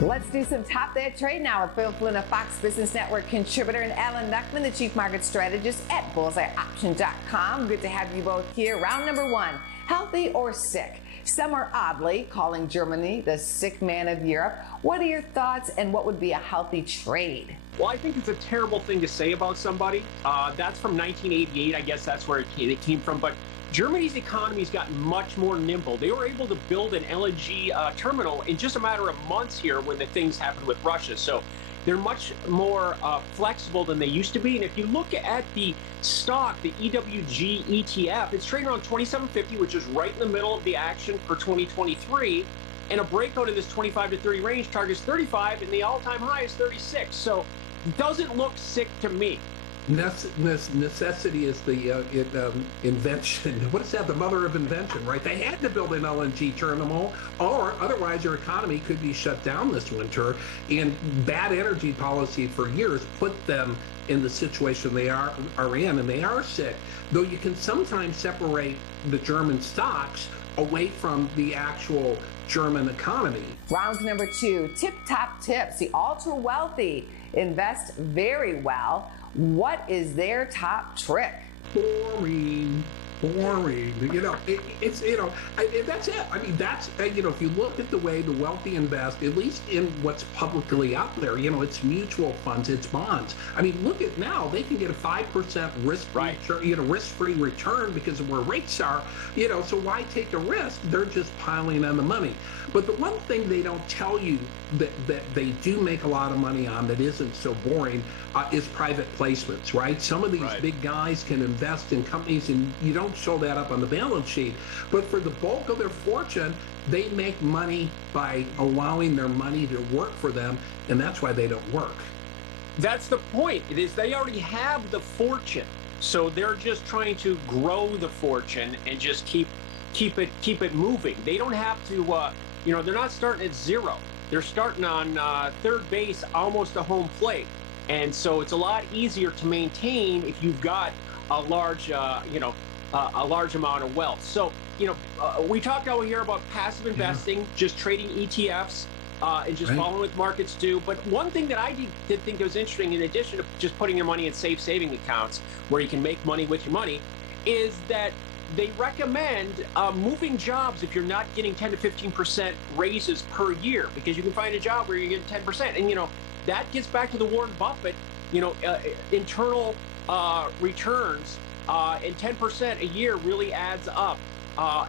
Let's do some Top That Trade now with Phil Flynn, a Fox Business Network contributor, and Alan Nuckman, the Chief Market Strategist at BullseyeOption.com. Good to have you both here. Round number one, healthy or sick? Some are oddly calling Germany the sick man of Europe. What are your thoughts, and what would be a healthy trade? Well, I think it's a terrible thing to say about somebody. That's from 1988. I guess that's where it came from. But Germany's economy's gotten much more nimble. They were able to build an LNG terminal in just a matter of months here when the things happened with Russia. So they're much more flexible than they used to be. And if you look at the stock, the EWG ETF, it's trading around 27.50, which is right in the middle of the action for 2023. And a breakout in this 25 to 30 range targets 35, and the all-time high is 36. So it doesn't look sick to me. Necessity is the invention. What is that? The mother of invention, right? They had to build an LNG terminal, or otherwise your economy could be shut down this winter. And bad energy policy for years put them in the situation they are in, and they are sick. Though you can sometimes separate the German stocks away from the actual German economy. Round number two, tip-top tips. The ultra-wealthy invest very well. What is their top trick? Boring. That's it. I mean, that's, if you look at the way the wealthy invest, at least in what's publicly out there, it's mutual funds, it's bonds. I mean, look at now, they can get a 5% risk-free return because of where rates are, so why take a risk? They're just piling on the money. But the one thing they don't tell you that they do make a lot of money on that isn't so boring is private placements, right? Some of these big guys can invest in companies, and you don't show that up on the balance sheet. But for the bulk of their fortune, they make money by allowing their money to work for them, and that's why they don't work. That's the point. It is they already have the fortune, so they're just trying to grow the fortune and just keep it moving. They don't have to. They're not starting at zero. They're starting on third base, almost a home plate, and so it's a lot easier to maintain if you've got a large, a large amount of wealth. So, we talked out here about passive investing, just trading ETFs and just following what markets do. But one thing that I did think was interesting, in addition to just putting your money in safe saving accounts where you can make money with your money, is that they recommend moving jobs if you're not getting 10 to 15% raises per year, because you can find a job where you get 10%. And, that gets back to the Warren Buffett, internal returns, and 10% a year really adds up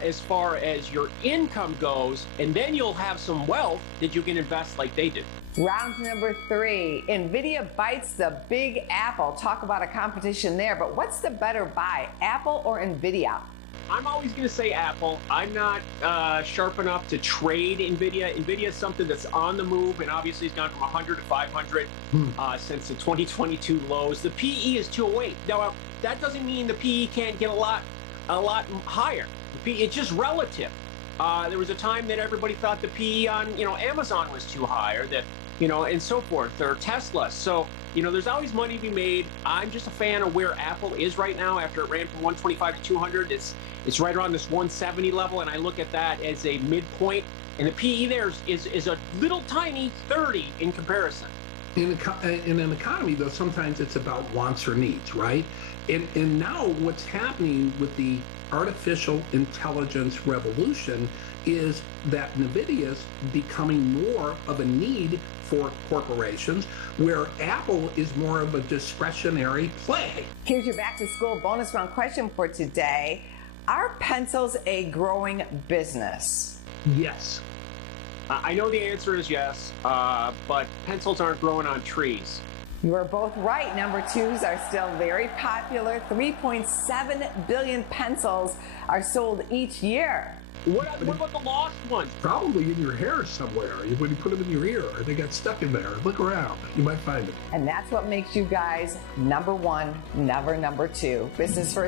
as far as your income goes, and then you'll have some wealth that you can invest like they did. Round number three, NVIDIA bites the Big Apple. Talk about a competition there, but what's the better buy, Apple or NVIDIA? I'm always going to say Apple. I'm not sharp enough to trade NVIDIA. NVIDIA is something that's on the move, and obviously it's gone from 100 to 500 since the 2022 lows. The PE is 208. Now, that doesn't mean the PE can't get a lot higher. It's just relative. There was a time that everybody thought the PE on Amazon was too high, or that and so forth, or Tesla. So there's always money to be made. I'm just a fan of where Apple is right now after it ran from 125 to 200. It's right around this 170 level, and I look at that as a midpoint. And the PE there is a little tiny 30 in comparison. In an economy, though, sometimes it's about wants or needs, right? And now what's happening with the artificial intelligence revolution is that NVIDIA's becoming more of a need for corporations, where Apple is more of a discretionary play. Here's your back to school bonus round question for today. Are pencils a growing business? Yes. I know the answer is yes, but pencils aren't growing on trees. You are both right. Number twos are still very popular. 3.7 billion pencils are sold each year. What about the lost ones? Probably in your hair somewhere. When you put them in your ear, they got stuck in there. Look around. You might find it. And that's what makes you guys number one, never number two. Business First.